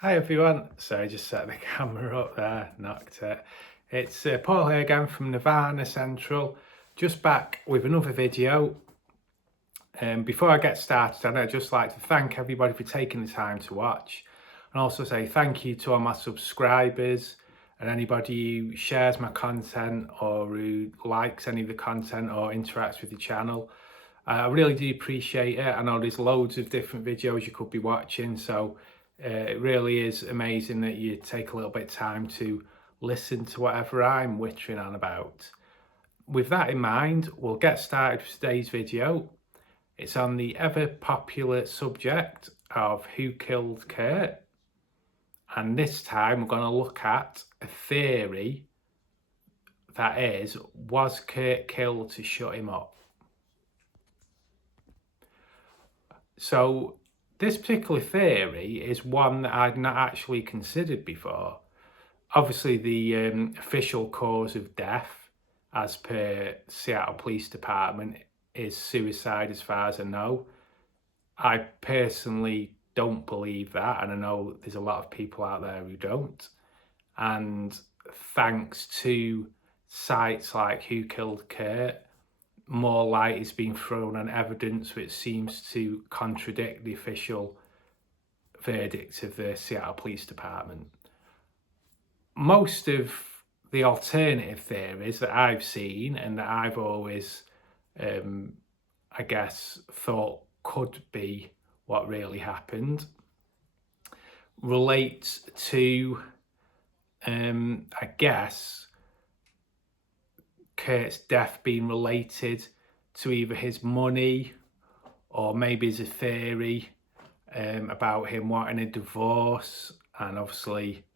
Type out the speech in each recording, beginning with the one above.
Hi everyone, so I just set the camera up there, knocked it. It's Paul here again from Nirvana Central, just back with another video. Before I get started, I'd just like to thank everybody for taking the time to watch, and also say thank you to all my subscribers and anybody who shares my content or who likes any of the content or interacts with the channel. I really do appreciate it. I know there's loads of different videos you could be watching, so it really is amazing that you take a little bit of time to listen to whatever I'm wittering on about. With that in mind, we'll get started with today's video. It's on the ever popular subject of who killed Kurt, and this time we're going to look at a theory that is, was Kurt killed to shut him up? So this particular theory is one that I'd not actually considered before. Obviously, the official cause of death, as per Seattle Police Department, is suicide as far as I know. I personally don't believe that, and I know there's a lot of people out there who don't. And thanks to sites like Who Killed Kurt, more light is being thrown on evidence which seems to contradict the official verdict of the Seattle Police Department. Most of the alternative theories that I've seen and that I've always, I guess, thought could be what really happened relate to, I guess, Kurt's death being related to either his money or maybe there's a theory about him wanting a divorce, and obviously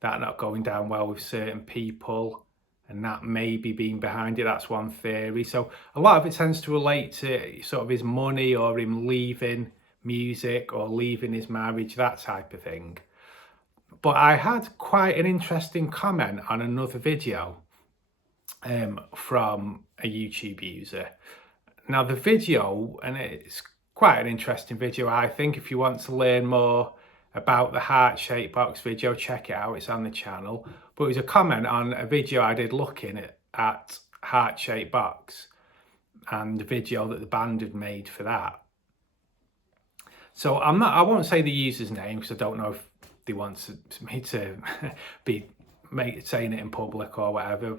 that not going down well with certain people, and that maybe being behind it. That's one theory. So a lot of it tends to relate to sort of his money or him leaving music or leaving his marriage, that type of thing. But I had quite an interesting comment on another video from a YouTube user. Now the video, and it's quite an interesting video, I think. If you want to learn more about the heart-shaped box video, check it out, it's on the channel. But it was a comment on a video I did looking at heart-shaped box and the video that the band had made for that. So I won't say the user's name because I don't know if they want me to be saying it in public or whatever.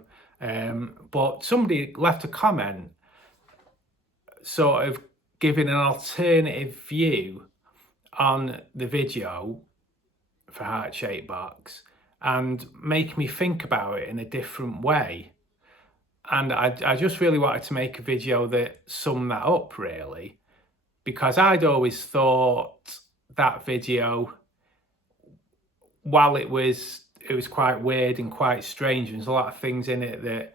But somebody left a comment sort of giving an alternative view on the video for Heart Shaped Box and make me think about it in a different way. And I just really wanted to make a video that summed that up, really, because I'd always thought that video, while it was quite weird and quite strange, and there's a lot of things in it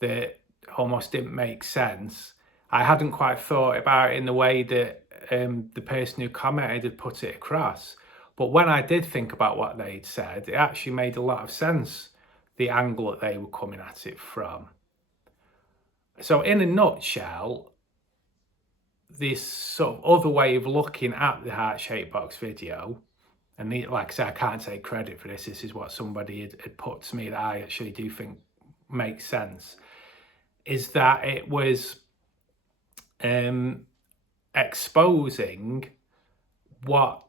that almost didn't make sense. I hadn't quite thought about it in the way that the person who commented had put it across. But when I did think about what they'd said, it actually made a lot of sense, the angle that they were coming at it from. So in a nutshell, this sort of other way of looking at the heart-shaped box video, and like I said, I can't take credit for this, this is what somebody had put to me that I actually do think makes sense, is that it was exposing what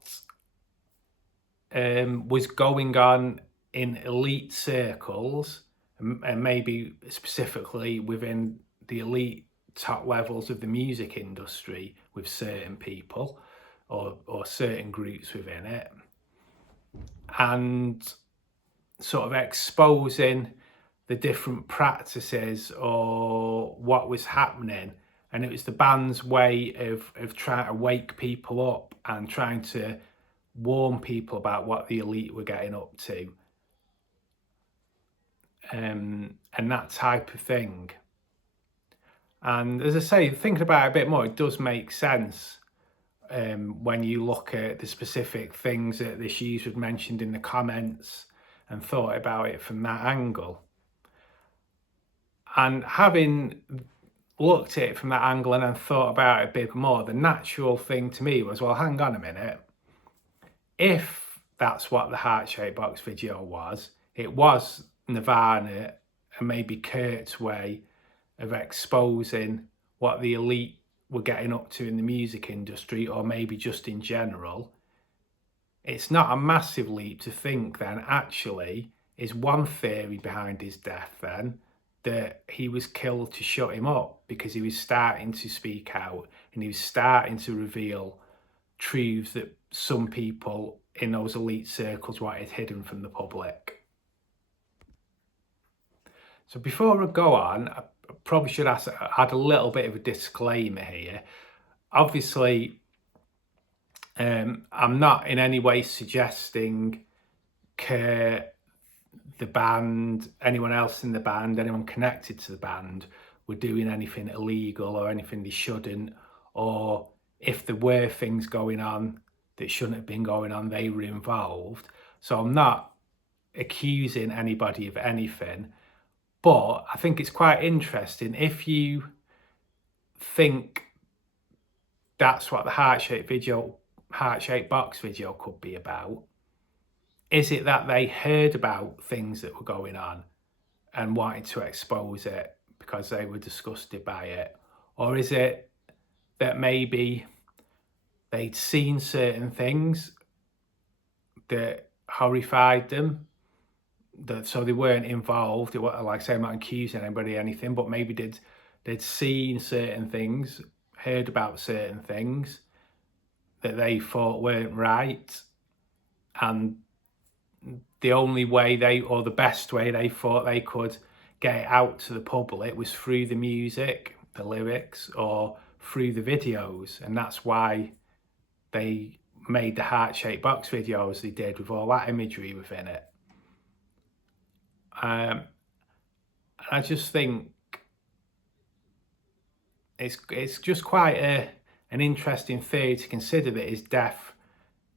was going on in elite circles, and maybe specifically within the elite top levels of the music industry with certain people or certain groups within it, and sort of exposing the different practices or what was happening. And it was the band's way of trying to wake people up and trying to warn people about what the elite were getting up to, and that type of thing. And as I say, thinking about it a bit more, it does make sense when you look at the specific things that this user had mentioned in the comments and thought about it from that angle. And having looked at it from that angle and then thought about it a bit more, the natural thing to me was, well, hang on a minute. If that's what the heart-shaped box video was. It was Nirvana and maybe Kurt's way of exposing what the elite were getting up to in the music industry, or maybe just in general. It's not a massive leap to think then, actually, is one theory behind his death then that he was killed to shut him up because he was starting to speak out and he was starting to reveal truths that some people in those elite circles wanted hidden from the public. So before I go on, I probably should add a little bit of a disclaimer here. Obviously, I'm not in any way suggesting Kurt, the band, anyone else in the band, anyone connected to the band were doing anything illegal or anything they shouldn't, or if there were things going on that shouldn't have been going on, they were involved. So I'm not accusing anybody of anything, but I think it's quite interesting if you think that's what the heart-shaped box video could be about. Is it that they heard about things that were going on and wanted to expose it because they were disgusted by it? Or is it that maybe they'd seen certain things that horrified them, so they weren't involved? Like I say, I'm not accusing anybody of anything, but maybe they'd seen certain things, heard about certain things that they thought weren't right, and the only way or the best way they thought they could get it out to the public was through the music, the lyrics, or through the videos. And that's why they made the heart-shaped box videos they did with all that imagery within it. And I just think it's just quite an interesting theory to consider that his death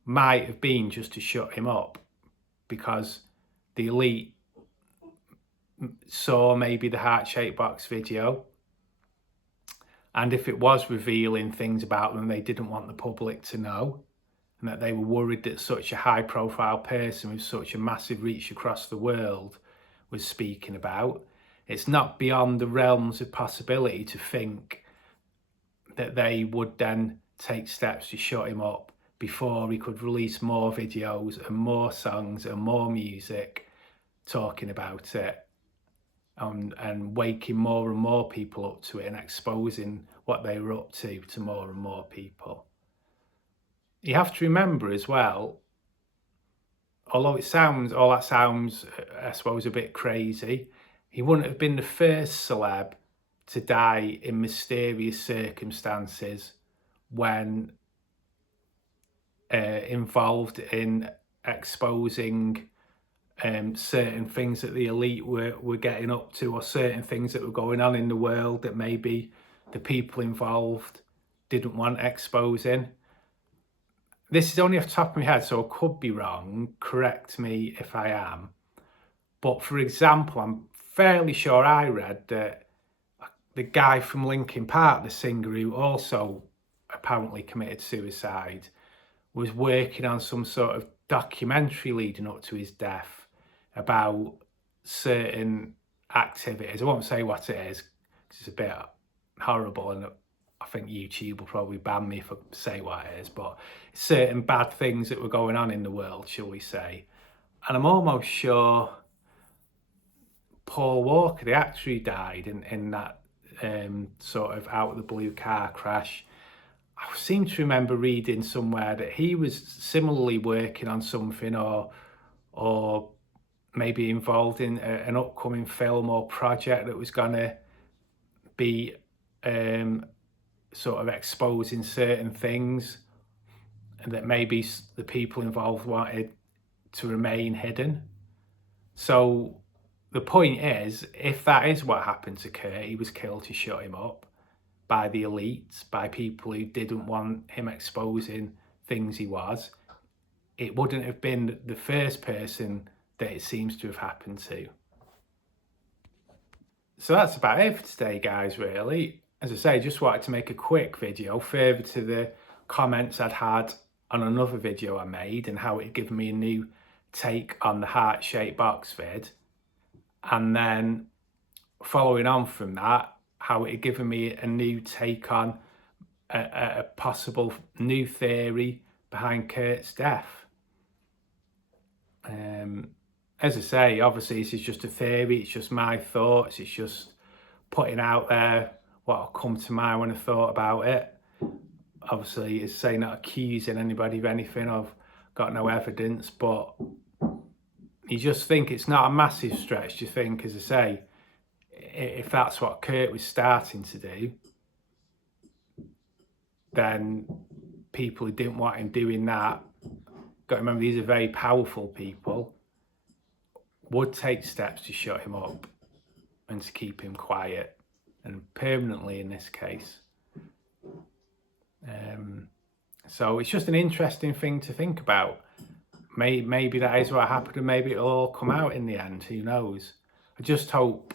might have been just to shut him up, because the elite saw maybe the heart-shaped box video, and if it was revealing things about them they didn't want the public to know, and that they were worried that such a high-profile person with such a massive reach across the world was speaking about, it's not beyond the realms of possibility to think that they would then take steps to shut him up before he could release more videos and more songs and more music talking about it, and waking more and more people up to it and exposing what they were up to more and more people. You have to remember as well, although all that sounds, I suppose, a bit crazy, he wouldn't have been the first celeb to die in mysterious circumstances when involved in exposing certain things that the elite were getting up to, or certain things that were going on in the world that maybe the people involved didn't want exposing. This is only off the top of my head, so I could be wrong. Correct me if I am. But for example, I'm fairly sure I read that the guy from Linkin Park, the singer who also apparently committed suicide, was working on some sort of documentary leading up to his death about certain activities. I won't say what it is because it's a bit horrible, and I think YouTube will probably ban me if I say what it is, but certain bad things that were going on in the world, shall we say. And I'm almost sure Paul Walker, the actor who died in that sort of out of the blue car crash, I seem to remember reading somewhere that he was similarly working on something, or maybe involved in an upcoming film or project that was going to be sort of exposing certain things, and that maybe the people involved wanted to remain hidden. So the point is, if that is what happened to Kurt, he was killed to shut him up by the elites, by people who didn't want him exposing things he was. It wouldn't have been the first person that it seems to have happened to. So that's about it for today, guys, really. As I say, just wanted to make a quick video further to the comments I'd had on another video I made and how it gave me a new take on the heart-shaped box vid. And then following on from that, how it had given me a new take on a possible new theory behind Kurt's death. As I say, obviously this is just a theory, it's just my thoughts, it's just putting out there what'll come to mind when I thought about it. Obviously, it's saying not accusing anybody of anything, I've got no evidence, but you just think it's not a massive stretch to think, as I say, if that's what Kurt was starting to do, then people who didn't want him doing that, got to remember these are very powerful people, would take steps to shut him up and to keep him quiet, and permanently in this case. So it's just an interesting thing to think about. Maybe that is what happened, and maybe it'll all come out in the end, who knows. I just hope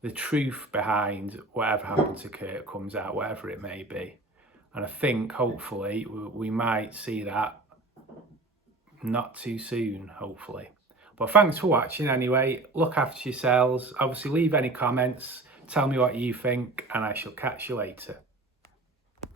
the truth behind whatever happened to Kurt comes out, whatever it may be. And I think, hopefully, we might see that not too soon, hopefully. But thanks for watching anyway. Look after yourselves. Obviously, leave any comments. Tell me what you think, and I shall catch you later.